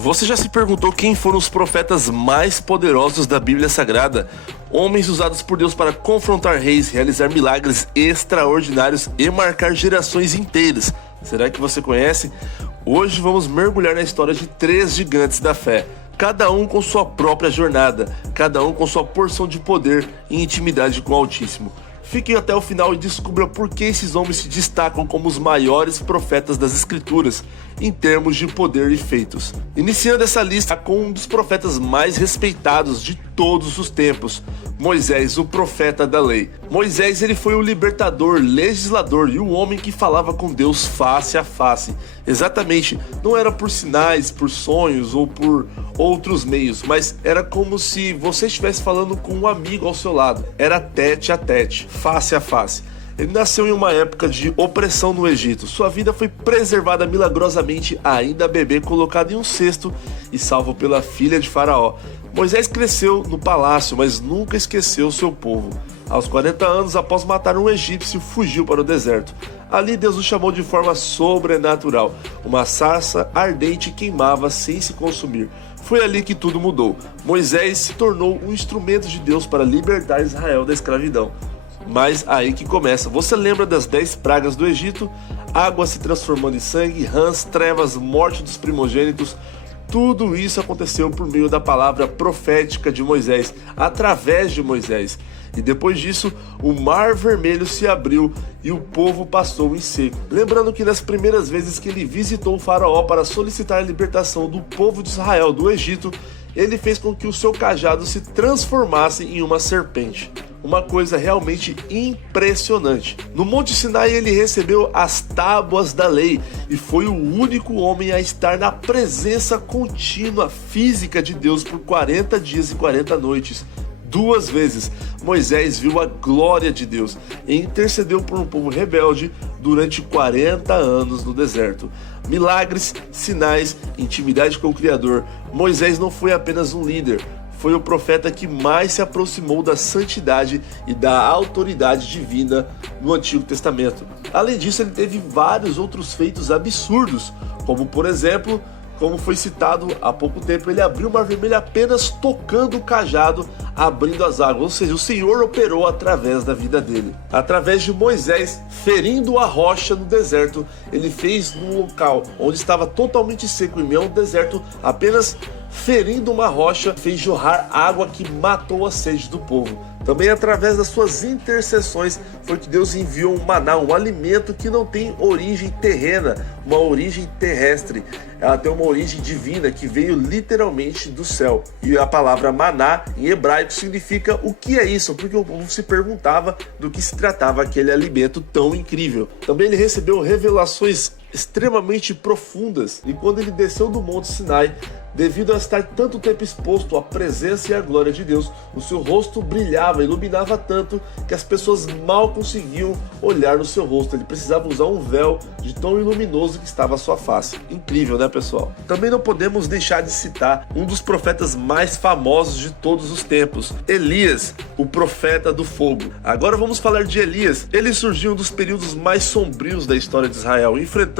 Você já se perguntou quem foram os profetas mais poderosos da Bíblia Sagrada? Homens usados por Deus para confrontar reis, realizar milagres extraordinários e marcar gerações inteiras. Será que você conhece? Hoje vamos mergulhar na história de 3 gigantes da fé. Cada um com sua própria jornada, cada um com sua porção de poder e intimidade com o Altíssimo. Fiquem até o final e descubra por que esses homens se destacam como os maiores profetas das Escrituras, em termos de poder e feitos. Iniciando essa lista com um dos profetas mais respeitados de todos os tempos, Moisés, o profeta da lei. Moisés, ele foi o libertador, legislador e o homem que falava com Deus face a face. Exatamente, não era por sinais, por sonhos ou por outros meios, mas era como se você estivesse falando com um amigo ao seu lado. Era tete a tete, face a face. Ele nasceu em uma época de opressão no Egito. Sua vida foi preservada milagrosamente, ainda bebê, colocado em um cesto e salvo pela filha de Faraó. Moisés cresceu no palácio, mas nunca esqueceu seu povo. Aos 40 anos, após matar um egípcio, fugiu para o deserto. Ali Deus o chamou de forma sobrenatural. Uma sarça ardente queimava sem se consumir. Foi ali que tudo mudou. Moisés se tornou um instrumento de Deus para libertar Israel da escravidão. Mas aí que começa. Você lembra das 10 pragas do Egito? Água se transformando em sangue, rãs, trevas, morte dos primogênitos. Tudo isso aconteceu por meio da palavra profética de Moisés, através de Moisés. E depois disso, o Mar Vermelho se abriu e o povo passou em seco. Lembrando que nas primeiras vezes que ele visitou o faraó para solicitar a libertação do povo de Israel do Egito, ele fez com que o seu cajado se transformasse em uma serpente. Uma coisa realmente impressionante. No Monte Sinai ele recebeu as tábuas da lei e foi o único homem a estar na presença contínua física de Deus por 40 dias e 40 noites. 2 vezes Moisés viu a glória de Deus e intercedeu por um povo rebelde durante 40 anos no deserto. Milagres, sinais, intimidade com o Criador. Moisés não foi apenas um líder, foi o profeta que mais se aproximou da santidade e da autoridade divina no Antigo Testamento. Além disso, ele teve vários outros feitos absurdos, como por exemplo, como foi citado há pouco tempo, ele abriu o Mar Vermelho apenas tocando o cajado, abrindo as águas, ou seja, o Senhor operou através da vida dele. Através de Moisés, ferindo a rocha no deserto, ele fez num local onde estava totalmente seco, em meio ao deserto, apenas ferindo uma rocha, fez jorrar água que matou a sede do povo. Também através das suas intercessões foi que Deus enviou um maná, um alimento que não tem origem terrena, uma origem terrestre. Ela tem uma origem divina que veio literalmente do céu. E a palavra maná em hebraico significa o que é isso, porque o povo se perguntava do que se tratava aquele alimento tão incrível. Também ele recebeu revelações extremamente profundas, e quando ele desceu do Monte Sinai, devido a estar tanto tempo exposto à presença e à glória de Deus, o seu rosto brilhava, iluminava tanto que as pessoas mal conseguiam olhar no seu rosto. Ele precisava usar um véu de tão iluminoso que estava a sua face. Incrível, né, pessoal? Também não podemos deixar de citar um dos profetas mais famosos de todos os tempos, Elias, o profeta do fogo. Agora vamos falar de Elias. Ele surgiu em um dos períodos mais sombrios da história de Israel, enfrentando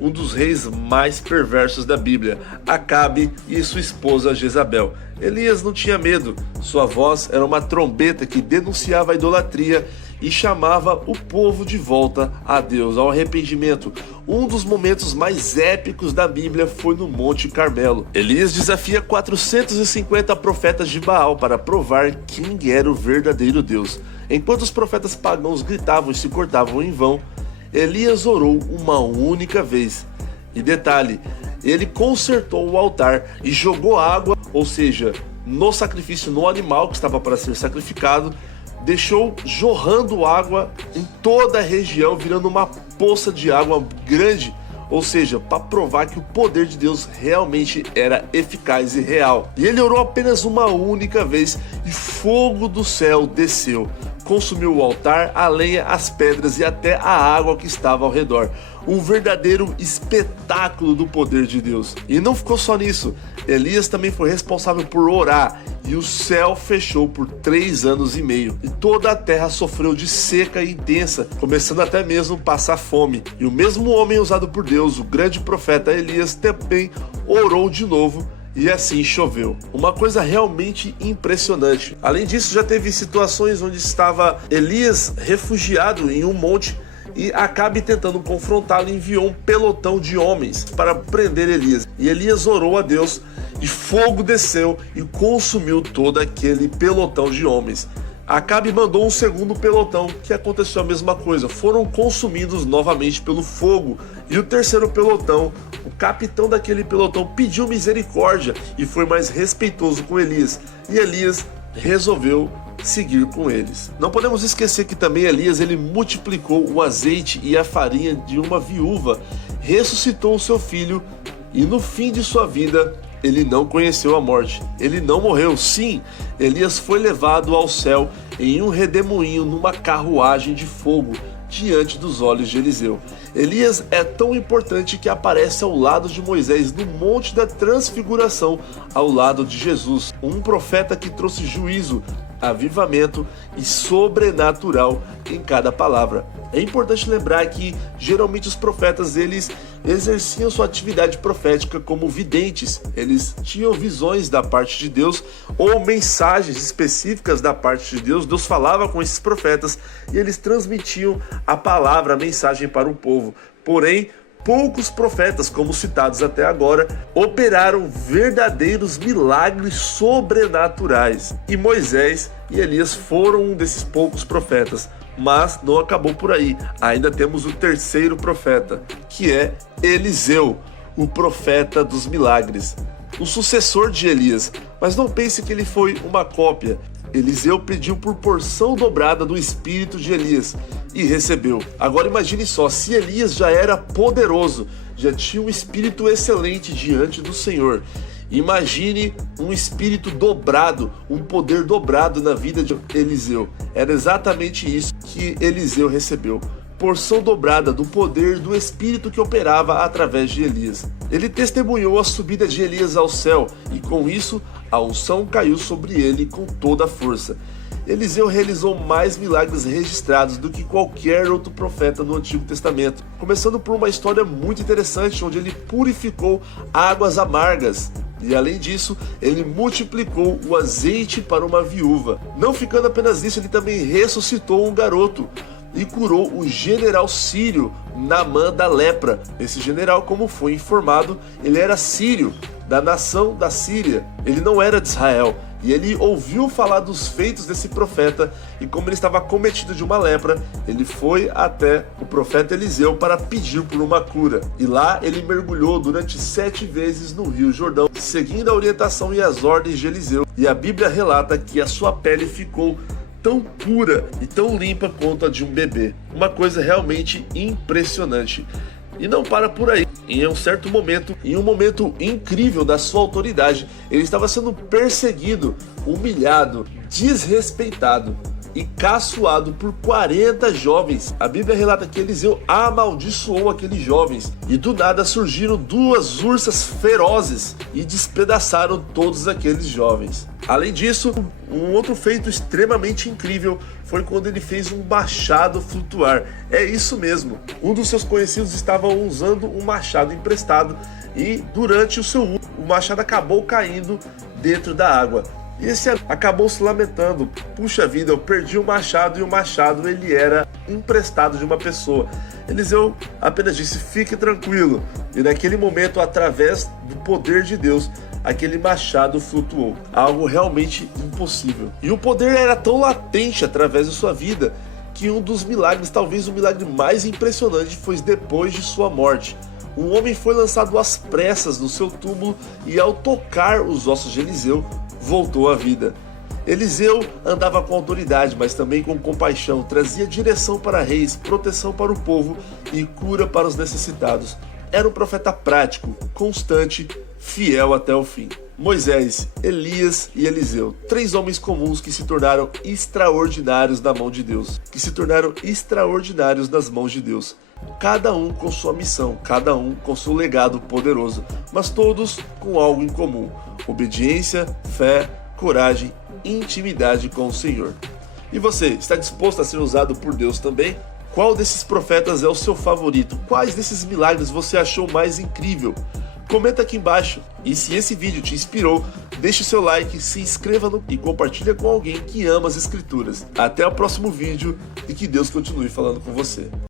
um dos reis mais perversos da Bíblia, Acabe e sua esposa Jezabel. Elias não tinha medo, sua voz era uma trombeta que denunciava a idolatria e chamava o povo de volta a Deus, ao arrependimento. Um dos momentos mais épicos da Bíblia foi no Monte Carmelo. Elias desafia 450 profetas de Baal para provar quem era o verdadeiro Deus. Enquanto os profetas pagãos gritavam e se cortavam em vão, Elias orou uma única vez. E detalhe, ele consertou o altar e jogou água, ou seja, no sacrifício, no animal que estava para ser sacrificado, deixou jorrando água em toda a região, virando uma poça de água grande, ou seja, para provar que o poder de Deus realmente era eficaz e real. E ele orou apenas uma única vez e fogo do céu desceu, consumiu o altar, a lenha, as pedras e até a água que estava ao redor. Um verdadeiro espetáculo do poder de Deus. E não ficou só nisso. Elias também foi responsável por orar e o céu fechou por 3 anos e meio, e toda a terra sofreu de seca intensa, começando até mesmo a passar fome. E o mesmo homem usado por Deus, o grande profeta Elias, também orou de novo, e assim choveu. Uma coisa realmente impressionante. Além disso, já teve situações onde estava Elias refugiado em um monte, e Acabe, tentando confrontá-lo, enviou um pelotão de homens para prender Elias. E Elias orou a Deus, e fogo desceu e consumiu todo aquele pelotão de homens. Acabe mandou um segundo pelotão, que aconteceu a mesma coisa. Foram consumidos novamente pelo fogo. E o terceiro pelotão, o capitão daquele pelotão pediu misericórdia e foi mais respeitoso com Elias. E Elias resolveu seguir com eles. Não podemos esquecer que também Elias, ele multiplicou o azeite e a farinha de uma viúva, ressuscitou o seu filho, e no fim de sua vida ele não conheceu a morte. Ele não morreu. Sim, Elias foi levado ao céu em um redemoinho numa carruagem de fogo diante dos olhos de Eliseu. Elias é tão importante que aparece ao lado de Moisés no Monte da Transfiguração, ao lado de Jesus, um profeta que trouxe juízo, avivamento e sobrenatural em cada palavra. É importante lembrar que geralmente os profetas, eles exerciam sua atividade profética como videntes. Eles tinham visões da parte de Deus ou mensagens específicas da parte de Deus. Deus falava com esses profetas e eles transmitiam a palavra, a mensagem para o povo. Porém, poucos profetas, como citados até agora, operaram verdadeiros milagres sobrenaturais. E Moisés e Elias foram um desses poucos profetas. Mas não acabou por aí. Ainda temos o terceiro profeta, que é Eliseu, o profeta dos milagres, o sucessor de Elias. Mas não pense que ele foi uma cópia. Eliseu pediu por porção dobrada do espírito de Elias e recebeu. Agora imagine só, se Elias já era poderoso, já tinha um espírito excelente diante do Senhor, imagine um espírito dobrado, um poder dobrado na vida de Eliseu. Era exatamente isso que Eliseu recebeu. Porção dobrada do poder do Espírito que operava através de Elias. Ele testemunhou a subida de Elias ao céu e com isso a unção caiu sobre ele com toda a força. Eliseu realizou mais milagres registrados do que qualquer outro profeta no Antigo Testamento, começando por uma história muito interessante onde ele purificou águas amargas. E além disso, ele multiplicou o azeite para uma viúva. Não ficando apenas nisso, ele também ressuscitou um garoto e curou o general sírio Naamã da lepra. Esse general, como foi informado, ele era sírio, da nação da Síria. Ele não era de Israel. E ele ouviu falar dos feitos desse profeta, e como ele estava cometido de uma lepra, ele foi até o profeta Eliseu para pedir por uma cura. E lá ele mergulhou durante 7 vezes no Rio Jordão, seguindo a orientação e as ordens de Eliseu. E a Bíblia relata que a sua pele ficou tão pura e tão limpa quanto a de um bebê. Uma coisa realmente impressionante. E não para por aí. Em um momento incrível da sua autoridade, ele estava sendo perseguido, humilhado, desrespeitado e caçoado por 40 jovens. A Bíblia relata que Eliseu amaldiçoou aqueles jovens e do nada surgiram 2 ursas ferozes e despedaçaram todos aqueles jovens. Além disso, um outro feito extremamente incrível foi quando ele fez um machado flutuar. É isso mesmo. Um dos seus conhecidos estava usando um machado emprestado e durante o seu uso, o machado acabou caindo dentro da água. E esse acabou se lamentando. Puxa vida, eu perdi o machado, e o machado ele era emprestado de uma pessoa. Eliseu apenas disse, fique tranquilo. E naquele momento, através do poder de Deus, aquele machado flutuou. Algo realmente impossível. E o poder era tão latente através de sua vida, que um dos milagres, talvez o milagre mais impressionante, foi depois de sua morte. Um homem foi lançado às pressas no seu túmulo e ao tocar os ossos de Eliseu, voltou à vida. Eliseu andava com autoridade, mas também com compaixão, trazia direção para reis, proteção para o povo e cura para os necessitados. Era um profeta prático, constante, fiel até o fim. Moisés, Elias e Eliseu, 3 homens comuns que se tornaram extraordinários na mão de Deus, nas mãos de Deus. Cada um com sua missão, cada um com seu legado poderoso, mas todos com algo em comum: obediência, fé, coragem e intimidade com o Senhor. E você, está disposto a ser usado por Deus também? Qual desses profetas é o seu favorito? Quais desses milagres você achou mais incrível? Comenta aqui embaixo. E se esse vídeo te inspirou, deixe o seu like, se inscreva e compartilha com alguém que ama as Escrituras. Até o próximo vídeo e que Deus continue falando com você.